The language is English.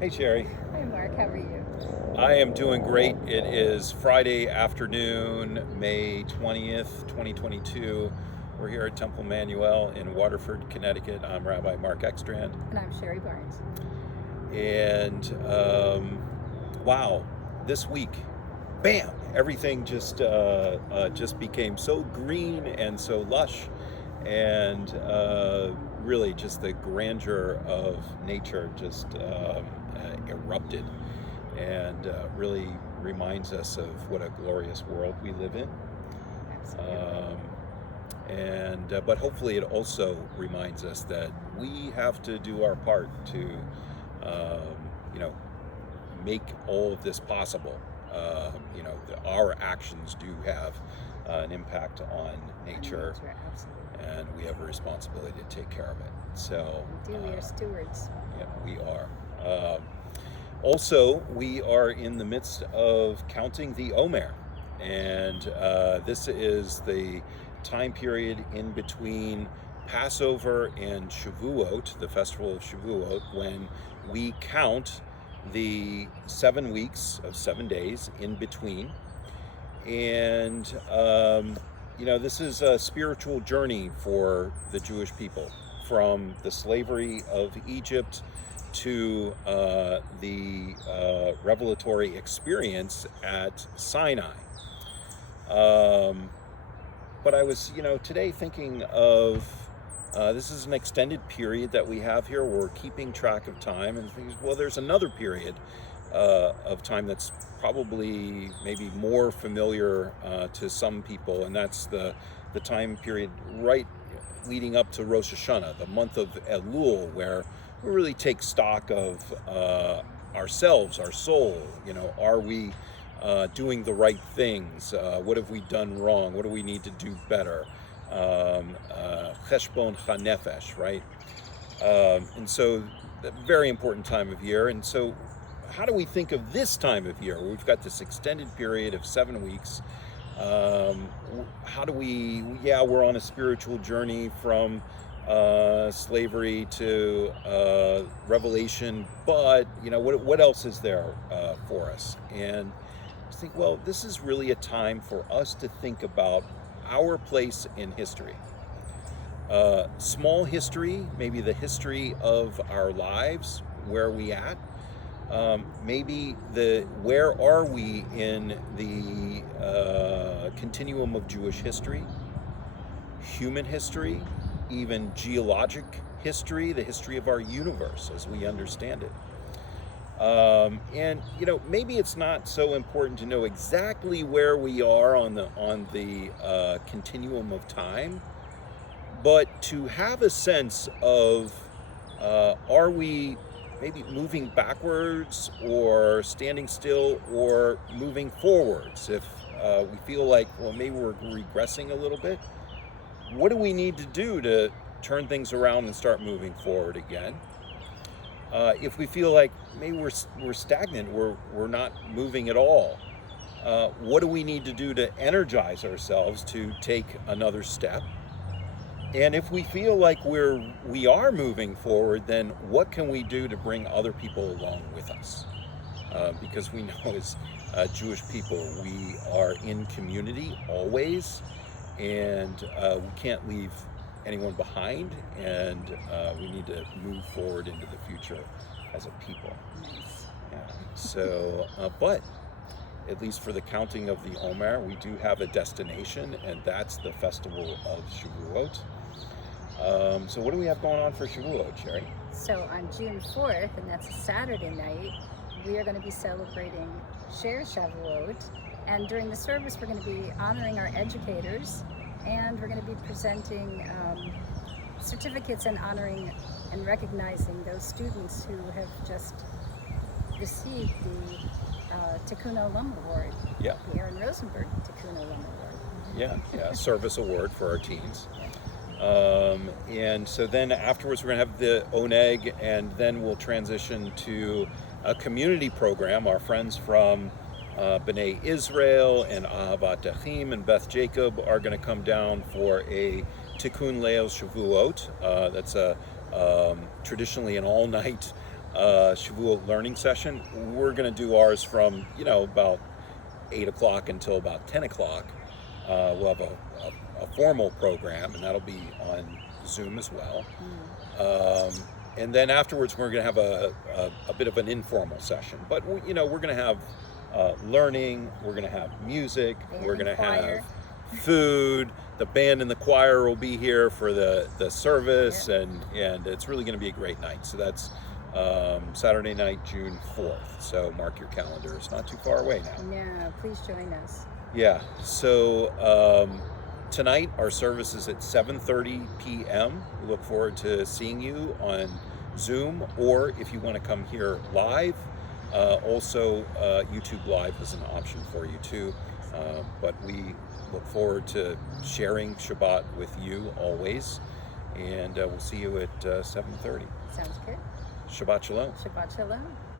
Hey, Sherry. Hi, Mark. How are you? I am doing great. It is Friday afternoon, May 20th, 2022. We're here at Temple Emanu-El in Waterford, Connecticut. I'm Rabbi Marc Ekstrand. And I'm Sherry Barnes. And wow, this week, bam, everything just became so green and so lush. And really, just the grandeur of nature just erupted and really reminds us of what a glorious world we live in. Absolutely. But hopefully it also reminds us that we have to do our part to, um, you know, make all of this possible. Our actions do have an impact on nature, Absolutely. and we have a responsibility to take care of it. So, We do. We are stewards. yeah, we are. Also, we are in the midst of counting the Omer, and this is the time period in between Passover and Shavuot, the festival of Shavuot, when we count the 7 weeks of 7 days in between. And, this is a spiritual journey for the Jewish people from the slavery of Egypt to the revelatory experience at Sinai. But I was, today thinking of this is an extended period that we have here. We're keeping track of time and things. Well, there's another period of time that's probably maybe more familiar to some people, and that's the time period right leading up to Rosh Hashanah, the month of Elul, where we really take stock of ourselves, our soul. Are we doing the right things? What have we done wrong? What do we need to do better? Cheshbon Chanefesh, right? And so, a very important time of year. And so, how do we think of this time of year? We've got this extended period of 7 weeks. How do we? Yeah, we're on a spiritual journey from slavery to revelation, but what else is there for us? And I think, well, this is really a time for us to think about our place in history. Small history, maybe the history of our lives, where are we at? Maybe where are we in the continuum of Jewish history, human history, even geologic history, the history of our universe as we understand it. Maybe it's not so important to know exactly where we are on the continuum of time, but to have a sense of are we maybe moving backwards or standing still or moving forwards. If we feel like, well, maybe we're regressing a little bit, what do we need to do to turn things around and start moving forward again? If we feel like maybe we're stagnant, we're not moving at all, what do we need to do to energize ourselves to take another step? And if we feel like we are moving forward, then what can we do to bring other people along with us? Because we know as Jewish people, we are in community always, and we can't leave anyone behind, and we need to move forward into the future as a people. Nice. Yeah. So, but at least for the counting of the Omer, we do have a destination, and that's the festival of Shavuot. So what do we have going on for Shavuot, Sherry? So on June 4th, and that's a Saturday night, we are going to be celebrating Share Shavuot. And during the service, we're going to be honoring our educators, and we're going to be presenting certificates and honoring and recognizing those students who have just received the Tikkun Olam Award. Yeah. The Aaron Rosenberg Tikkun Olam Award. Yeah, service award for our teens. And so then afterwards we're going to have the Oneg, and then we'll transition to a community program. Our friends from B'nai Israel and Ahavat Achim and Beth Jacob are going to come down for a Tikkun Leil Shavuot. That's traditionally an all-night Shavuot learning session. We're going to do ours from, about 8 o'clock until about 10 o'clock. We'll have a formal program, and that'll be on Zoom as well. And then afterwards, we're going to have a bit of an informal session. But, we're going to have learning, we're going to have music, we're going to have food. The band and the choir will be here for the service, and it's really going to be a great night. So that's Saturday night, June 4th. So mark your calendar. It's not too far away now. No, please join us. Yeah. So tonight our service is at 7:30 p.m. We look forward to seeing you on Zoom, or if you want to come here live, also YouTube Live is an option for you too. But we look forward to sharing Shabbat with you always, and we'll see you at 7:30. Sounds good. Shabbat Shalom. Shabbat Shalom.